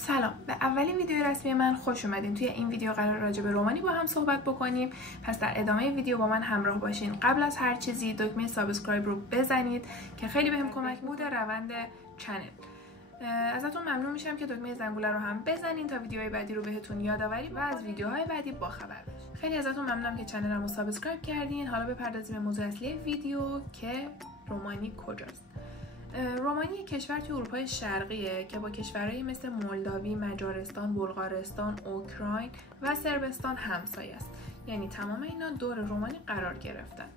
سلام، به اولین ویدیو رسمی من خوش اومدین. توی این ویدیو قرار راجع به رومانی با هم صحبت بکنیم. پس در ادامه ویدیو با من همراه باشین. قبل از هر چیزی دکمه سابسکرایب رو بزنید که خیلی بهم کمک می‌کنه روند چنل. ازتون ممنون میشم که دکمه زنگوله رو هم بزنین تا ویدیوهای بعدی رو بهتون یادآوری و از ویدیوهای بعدی باخبر بشین. خیلی ازتون ممنونم که چنلمو سابسکرایب کردین. حالا بپردازیم به موضوع اصلی ویدیو که رومانی کجاست. رومانی یک کشور توی اروپای شرقیه که با کشورهایی مثل مولداوی، مجارستان، بلغارستان، اوکراین و صربستان همسایه است. یعنی تمام اینا دور رومانی قرار گرفتن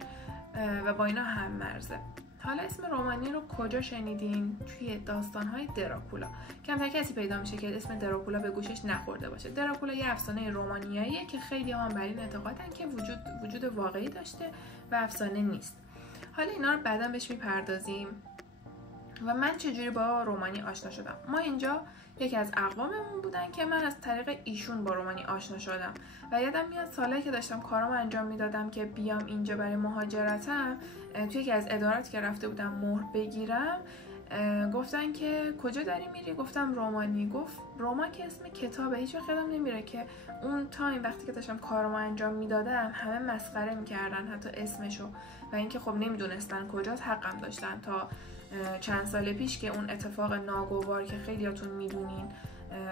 و با اینا هم مرزه. حالا اسم رومانی رو کجا شنیدین؟ توی داستان‌های دراکولا. کمتر کسی پیدا میشه که اسم دراکولا به گوشش نخورده باشه. دراکولا یه افسانه رومانیاییه که خیلی هم بر این اعتقادن که وجود واقعی داشته و افسانه نیست. حالا اینا رو بعداً بهش میپردازیم. و من چجوری با رومانی آشنا شدم؟ ما اینجا یکی از اقواممون بودن که من از طریق ایشون با رومانی آشنا شدم و یادم میاد سالایی که داشتم کارامو انجام میدادم که بیام اینجا برای مهاجرتم، توی یکی از ادارات که رفته بودم مهر بگیرم گفتن که کجا داری میری؟ گفتم رومانی. گفت روما که اسم کتابه، هیچ وقت یادم نمیره که اون تایم وقتی که داشتم کارامو انجام میدادم همه مسخره میکردن حتی اسمشو و اینکه خب نمیدونستن کجاست. حقم داشتن تا چند سال پیش که اون اتفاق ناگوار که خیلیاتون میدونین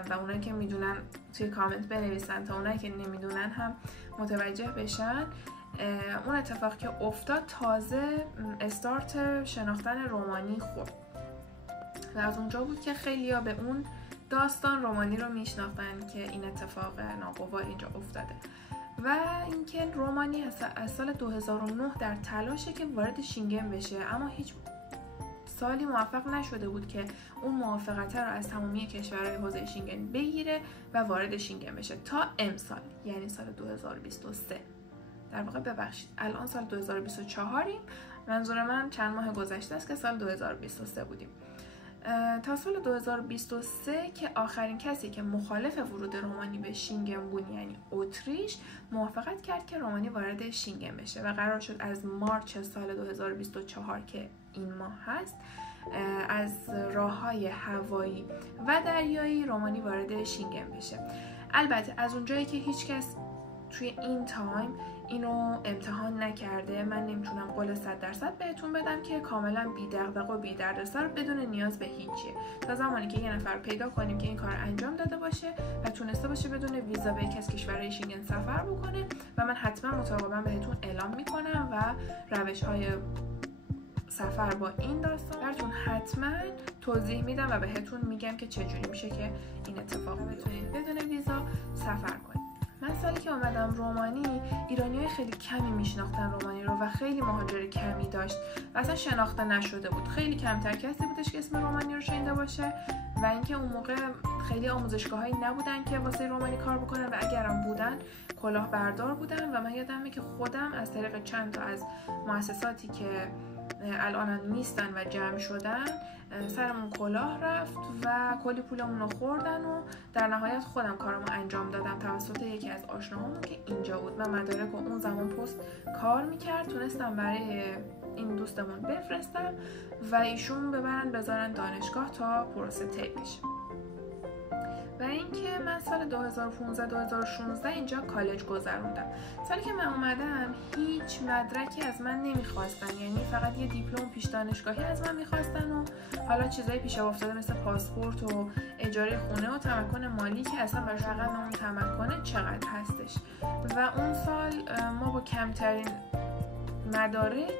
و اونایی که میدونن توی کامنت بنویسن تا اونایی که نمیدونن هم متوجه بشن. اون اتفاق که افتاد تازه استارت شناختن رومانی خورد و از اونجا بود که خیلیا به اون داستان رومانی رو میشناختن که این اتفاق ناگوار اینجا افتاده. و اینکه رومانی از سال 2009 در تلاشه که وارد شینگن بشه، اما هیچ سالی موفق نشده بود که اون موافقت رو از تمامی کشورهای حوزه شینگن بگیره و وارد شینگن بشه تا امسال، یعنی سال 2023. در واقع ببخشید الان سال 2024یم، منظور من چند ماه گذشته است که سال 2023 بودیم. تا سال 2023 که آخرین کسی که مخالف ورود رومانی به شینگن بود، یعنی اتریش، موافقت کرد که رومانی وارد شینگن بشه و قرار شد از مارچ سال 2024 که این ماه هست از راه‌های هوایی و دریایی رومانی وارد شینگن بشه. البته از اونجایی که هیچ کس توی این تایم اینو امتحان نکرده، من نمیتونم قول 100% بهتون بدم که کاملا بی دغدغه و بی دردسر بدون نیاز به هیچیه. تا زمانی که یه نفر پیدا کنیم که این کار انجام داده باشه و تونسته باشه بدون ویزا به یک از کشورهای شینگن سفر بکنه و من حتما مطابقا بهتون اعلام میکنم و روش‌های سفر با این داستان براتون حتما توضیح میدم و بهتون میگم که چجوری میشه که این اتفاق بتونید بدون ویزا سفر کنید. من سالی که اومدم رومانی، ایرانیای خیلی کمی میشناختن رومانی رو و خیلی مهاجر کمی داشت و اصلا شناخته نشده بود. خیلی کمتر کسی بودش که اسم رومانی رو شنیده باشه و اینکه اون موقع خیلی آموزشگاهایی نبودن که واسه رومانی کار بکنن و اگرم بودن کلاهبردار بودن. و من یادمه که خودم از طریق چند تا از مؤسساتی که الان نیستن و جمع شدن سرمون کلاه رفت و کلی پولمون رو خوردن و در نهایت خودم کارمو انجام دادم توسط یکی از آشناهامون که اینجا بود و مدارک و اون زمان پست کار میکرد. تونستم برای این دوستمون بفرستم و ایشون ببرن بذارن دانشگاه تا پروسه طی بشه. و اینکه من سال 2015-2016 اینجا کالج گذروندم. سالی که من اومدم هیچ مدرکی از من نمیخواستن، یعنی فقط یه دیپلم پیش دانشگاهی از من میخواستن و حالا چیزای پیش افتاده مثل پاسپورت و اجاره خونه و تمکن مالی که اصلا بر رقم اون تمکن چقدر هستش. و اون سال ما با کمترین مدارک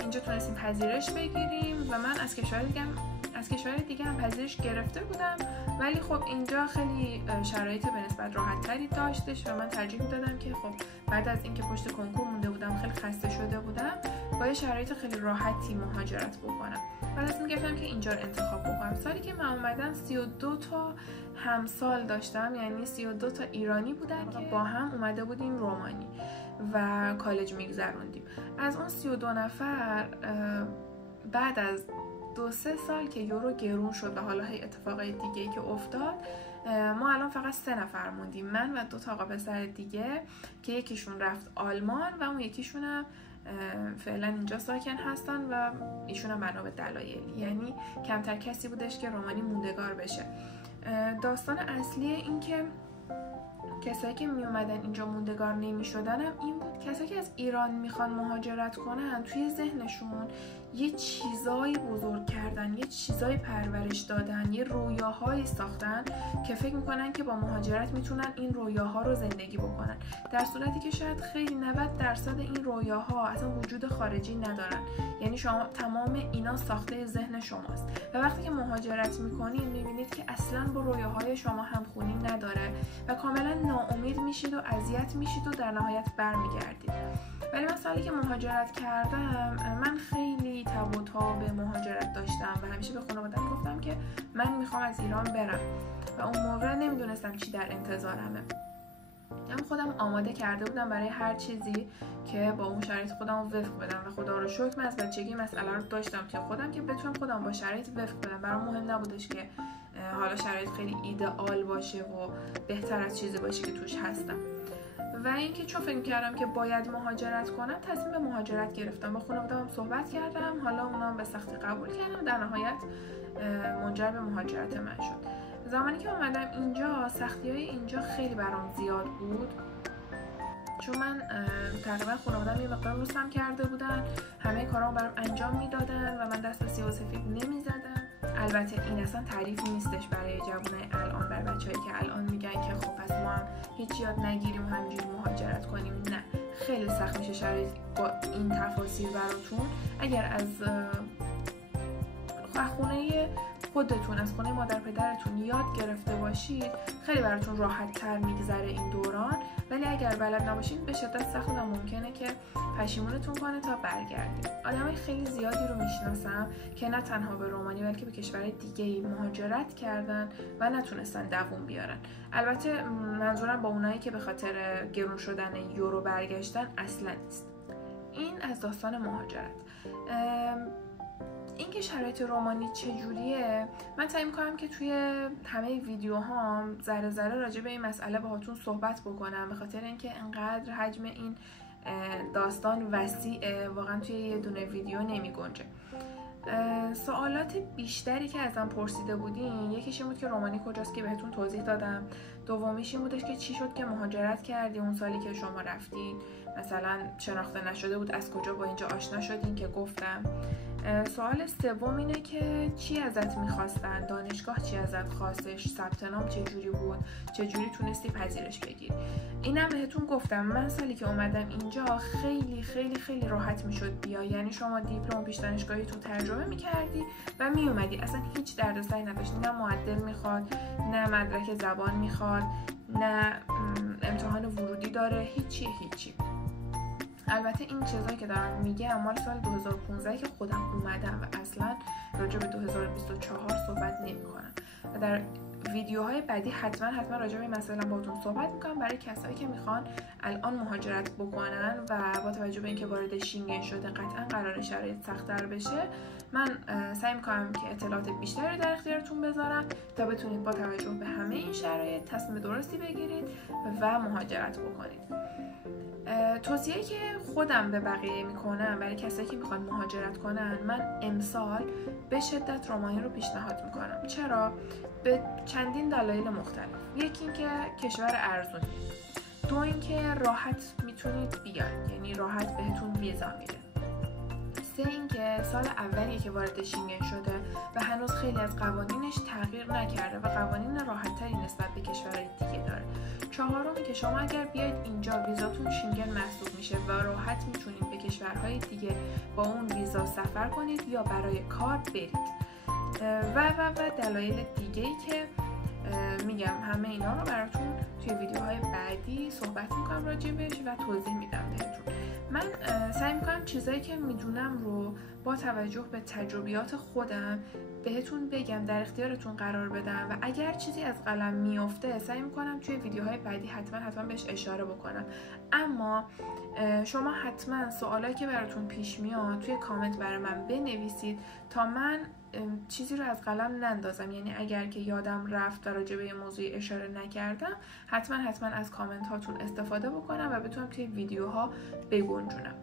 اینجا تونستیم پذیرش بگیریم و من از کشور دیگه هم پذیرش گرفته بودم، ولی خب اینجا خیلی شرایط به نسبت راحت تری داشتش و من ترجیح میدادم که خب بعد از اینکه پشت کنکور مونده بودم، خیلی خسته شده بودم، با یه شرایط خیلی راحتی مهاجرت بکنم. بعد از میگفتم که اینجا رو انتخاب بکنم. سالی که من اومدم 32 تا همسال داشتم، یعنی 32 تا ایرانی بودن که با هم اومده بودیم رومانی و کالج میگذروندیم. از اون 32 نفر بعد از 2-3 سال که یورو گرون شد و حالا هی اتفاقای دیگه‌ای که افتاد، ما الان فقط 3 نفر موندیم، من و 2 تا آقا پسر دیگه که یکیشون رفت آلمان و اون یکیشون هم فعلا اینجا ساکن هستن و ایشون هم بنا به دلایلی، یعنی کمتر کسی بودش که رومانی موندگار بشه. داستان اصلی این که کسایی که می اومدن اینجا موندگار نمی شدن هم این بود، کسایی که از ایران میخوان مهاجرت کنن توی ذهنشون یه چیزایی بزرگ کردن، یه چیزایی پرورش دادن، یه رویاهایی ساختن که فکر میکنن که با مهاجرت میتونن این رویاها رو زندگی بکنن، در صورتی که شاید خیلی 90% این رویاها اصلا وجود خارجی ندارن. یعنی شما تمام اینا ساخته ذهن شماست و وقتی که مهاجرت میکنید میبینید که اصلا با رویاهای شما همخونی نداره و کاملا ناامید میشید و اذیت میشید و در نهایت برمیگردید. ولی من سالی که مهاجرت کردم من خیلی تب و تاب به مهاجرت داشتم و همیشه به خانواده‌ام گفتم که من میخوام از ایران برم و اون موقع نمیدونستم چی در انتظارمه. من خودم آماده کرده بودم برای هر چیزی که با اون شرایط خودم رو وفق بدم و خدا رو شکر من از بچگی مسئله رو داشتم که خودم که بتونم خودم با شرایط وفق بدم. برام مهم نبودش که حالا شرایط خیلی ایدئال باشه و بهتر از چیزی باشه که توش هستم. و اینکه چون فکر کردم که باید مهاجرت کنم تصمیم به مهاجرت گرفتم. با خانواده‌ام صحبت کردم، حالا اونا به سختی قبول کردن، در نهایت منجر به مهاجرت من شد. زمانی که اومدم اینجا سختی‌های اینجا خیلی برام زیاد بود، چون من تقریبا خانواده‌ام یه مقدار روسم کرده بودن، همه کارامو برام انجام میدادن و من دست سیاه و سفید نمیزدم. البته این اصلا تعریفی نیستش برای جوانای الان، برای بچه‌هایی که الان میگن که خب پس ما هم هیچ یاد نگیریم و همینجوری مهاجرت کنیم. نه، خیلی سخت میشه شرایط با این تفاصیل براتون. اگر از خونه خودتون، از خونه مادر پدرتون یاد گرفته باشید خیلی براتون راحت تر میگذره این دوران، ولی اگر بلد نباشید به شدت سخت و ممکنه که پشیمونتون کنه تا برگردید. آدمای خیلی زیادی رو میشناسم که نه تنها به رومانی بلکه به کشورهای دیگه‌ای مهاجرت کردن و نتونستن دووم بیارن. البته منظورم با اونایی که به خاطر گرون شدن یورو برگشتن اصلا نیست. این از داستان مهاجرت. اینکه شرایط رومانی چجوریه، من سعی می‌کنم که توی همه ویدیوهام ذره ذره راجع به این مسئله باهاتون صحبت بکنم، به خاطر اینکه انقدر حجم این داستان وسیعه، واقعا توی یه دونه ویدیو نمی‌گنجه. سوالات بیشتری که ازم پرسیده بودین، یکیش این بود که رومانی کجاست که بهتون توضیح دادم. دومیش این بودش که چی شد که مهاجرت کردی اون سالی که شما رفتین، مثلا شناخته نشده بود از کجا با اینجا آشنا شدین که گفتم. سوال سوم اینه که چی ازت میخواستن، دانشگاه چی ازت خواستش، ثبت نام چه جوری بود، چه جوری تونستی پذیرش بگیری. اینم بهتون گفتم من سالی که اومدم اینجا خیلی خیلی خیلی راحت میشد بیا، یعنی شما دیپلم پیش دانشگاهی تو ترجمه میکردی و میومدی، اصلا هیچ دردسری نداشتی، نه معدل میخواد، نه مدرک زبان میخواد، نه امتحان ورودی داره، هیچی. البته این چیزایی که دارم میگم مال سال 2015 که خودم اومدم و اصلا راجع به 2024 صحبت نمی‌کنم و در ویدیوهای بعدی حتما راجع به این مسئله باهاتون صحبت می‌کنم برای کسایی که میخوان الان مهاجرت بکنن و با توجه به اینکه وارد شینگن شده قطعا قراره شرایط سخت‌تر بشه. من سعی می‌کنم که اطلاعات بیشتری در اختیارتون بذارم تا بتونید با توجه به همه این شرایط تصمیم درستی بگیرید و مهاجرت بکنید. توصیه‌ای که خودم به بقیه میکنم برای کسایی که میخوان مهاجرت کنن، من امسال به شدت رومانی رو پیشنهاد میکنم. چرا؟ به چندین دلایل مختلف. یکی اینکه کشور ارزونی، دو اینکه راحت میتونید بیاید، یعنی راحت بهتون ویزا میده، سه اینکه سال اولیه که وارد شینگن شده و هنوز خیلی از قوانینش تغییر نکرده و قوانین راحت‌تری نسبت به کشورهای دیگه داره، چهارمی که شما اگر بیاید اینجا ویزاتون شینگن محسوب میشه و راحت میتونید به کشورهای دیگه با اون ویزا سفر کنید یا برای کار برید و دلایل دیگه‌ای که میگم همه اینا رو براتون توی ویدیوهای بعدی صحبت میکنم راجبش و توضیح میدم بهتون. من سعی میکنم چیزایی که میدونم رو با توجه به تجربیات خودم بهتون بگم، در اختیارتون قرار بدم و اگر چیزی از قلم میفته سعی میکنم توی ویدیوهای بعدی حتما بهش اشاره بکنم. اما شما حتما سوالایی که براتون پیش میاد توی کامنت برای من بنویسید تا من چیزی رو از قلم نندازم، یعنی اگر که یادم رفت و راجع به یه موضوع اشاره نکردم حتما از کامنت هاتون استفاده بکنم و بتونم توی ویدیوها بگنجونم.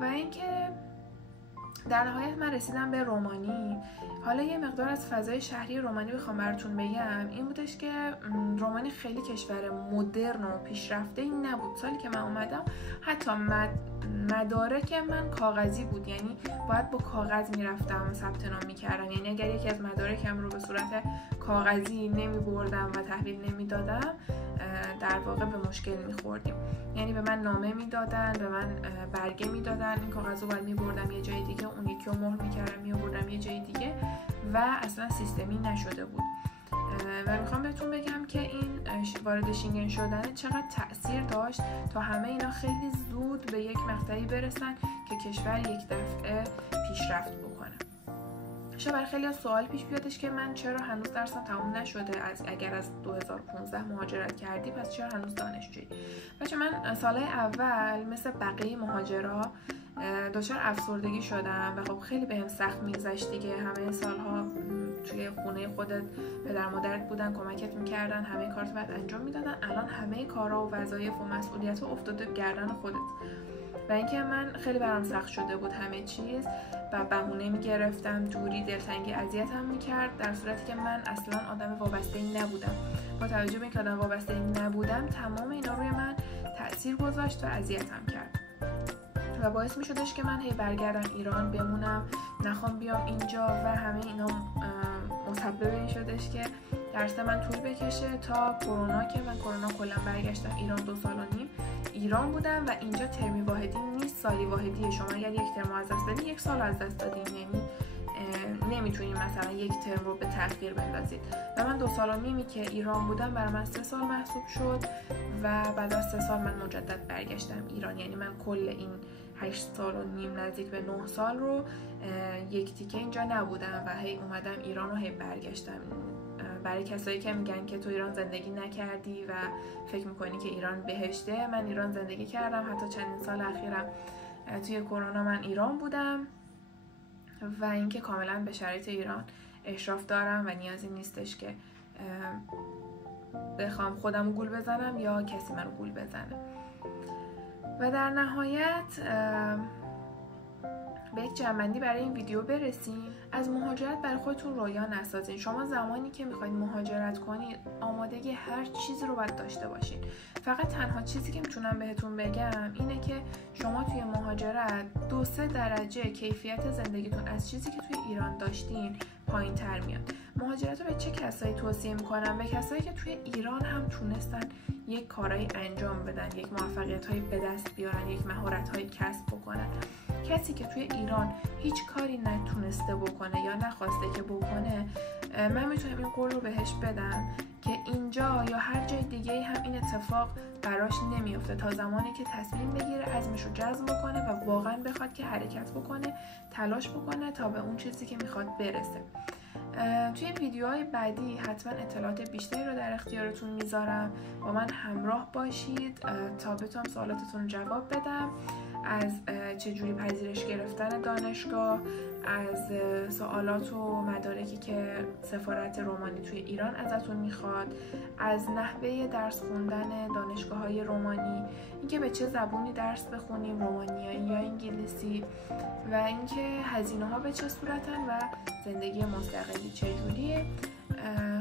و اینکه در نهایت من رسیدم به رومانی. حالا یه مقدار از فضای شهری رومانی بخوام براتون بگم این بودش که رومانی خیلی کشور مدرن و پیشرفته‌ای نبود. سالی که من اومدم حتی مدارک من کاغذی بود، یعنی باید با کاغذ میرفتم ثبت نام میکردم. یعنی اگر یکی از مدارکم رو به صورت کاغذی نمیبردم و تحویل نمیدادم در واقع به مشکل میخوردیم. یعنی به من نامه میدادن، به من برگه میدادن، این کاغذ رو باید میبردم یه جای دیگه، اون یکی رو مهر میکردم میبردم یه جای دیگه و اصلا سیستمی نشده بود. و میخوام بهتون بگم که این وارد شینگن شدن چقدر تأثیر داشت تا همه اینا خیلی زود به یک مقطعی برسن که کشور یک دفعه پیشرفت بکنه. شاید برای خیلی سوال پیش بیادش که من چرا هنوز درسم تموم نشده، اگر از 2015 مهاجرت کردی پس چرا هنوز دانشجویی؟ بچه من سالهای اول مثل بقیه مهاجرا دچار افسردگی شدم و خب خیلی بهم سخت میگذشت دیگه. همه سالها توی خونه خودت پدر مادرت بودن، کمکت میکردن، همه کارت باید انجام میدادن. الان همه کارا و وظایف و مسئولیت افتاده گردن خودت و اینکه من خیلی برام سخت شده بود همه چیز و بهونه میگرفتم، دوری، دلتنگی اذیتم میکرد، در صورتی که من اصلا آدم وابسته‌ای نبودم. با توجه به اینکه آدم وابسته‌ای نبودم تمام اینا روی من تأثیر گذاشت و اذیتم کرد و باعث میشدش که من هی برگردم ایران، بمونم، نخوام بیام اینجا و همه اینا مسبب این شدش که درس من طول بکشه تا کرونا، که من کرونا کلا برگشتم ایران 2 سال و نیم ایران بودم و اینجا ترمی واحدی نیست، سالی واحدیه. شما اگر یک ترم از دست بدین 1 سال از دست دادین، یعنی نمیتونین مثلا یک ترم رو به تأخیر بندازید. و من 2 سال و نیمی که ایران بودم برای من 3 سال محسوب شد و بعد از 3 سال من مجدد برگشتم ایران. یعنی من کل این 8 سال و نیم نزدیک به 9 سال رو یک تیکه اینجا نبودم و هی اومدم ایران و هی برگشتم. برای کسایی که میگن که تو ایران زندگی نکردی و فکر میکنی که ایران بهشته، من ایران زندگی کردم. حتی چندین سال اخیرم توی کرونا من ایران بودم و اینکه کاملا به شرایط ایران اشراف دارم و نیازی نیستش که بخوام خودم گول بزنم یا کسی منو گول بزنه. و در نهایت به یک جمع‌بندی برای این ویدیو برسیم. از مهاجرت برای خودتون رویا نسازین. شما زمانی که میخواید مهاجرت کنید آمادگی هر چیزی رو باید داشته باشین. فقط تنها چیزی که میتونم بهتون بگم اینه که شما توی مهاجرت 2-3 درجه کیفیت زندگیتون از چیزی که توی ایران داشتین پایین تر میاد. مهاجرت رو به چه کسایی توصیه میکنم؟ به کسایی که توی ایران هم تونستن یک کارایی انجام بدن، یک موفقیت‌هایی به دست بیارن، یک مهارت‌هایی کسب بکنن. کسی که توی ایران هیچ کاری نتونسته بکنه یا نخواسته که بکنه، من میتونم این قول رو بهش بدم که اینجا یا هر جای دیگه هم این اتفاق براش نمیفته تا زمانی که تصمیم بگیره، عزمش رو جزم بکنه و واقعا بخواد که حرکت بکنه، تلاش بکنه تا به اون چیزی که میخواد برسه. توی ویدیوهای بعدی حتما اطلاعات بیشتری رو در اختیارتون میذارم. با من همراه باشید تا بتونم سوالاتتون رو جواب بدم، از چجوری پذیرش گرفتن دانشگاه، از سوالات و مدارکی که سفارت رومانی توی ایران ازتون میخواد، از نحوه درس خوندن دانشگاه‌های رومانی، اینکه به چه زبونی درس بخونیم، رومانیایی یا انگلیسی، و اینکه هزینه‌ها به چه صورتن و زندگی مستقلی چجوریه.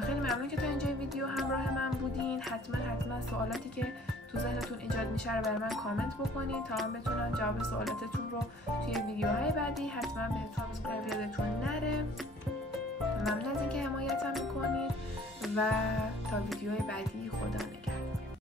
خیلی ممنون که تا اینجای ویدیو همراه من بودین. حتما سوالاتی که تو ذهنتون ایجاد میشه رو برای من کامنت بکنین تا من بتونم جواب سوالاتتون رو توی ویدیوهای بعدی. حتما بهتون سابسکرایب یادتون نره. ممنون از اینکه حمایتم میکنید و تا ویدیوهای بعدی خدا نگهدار.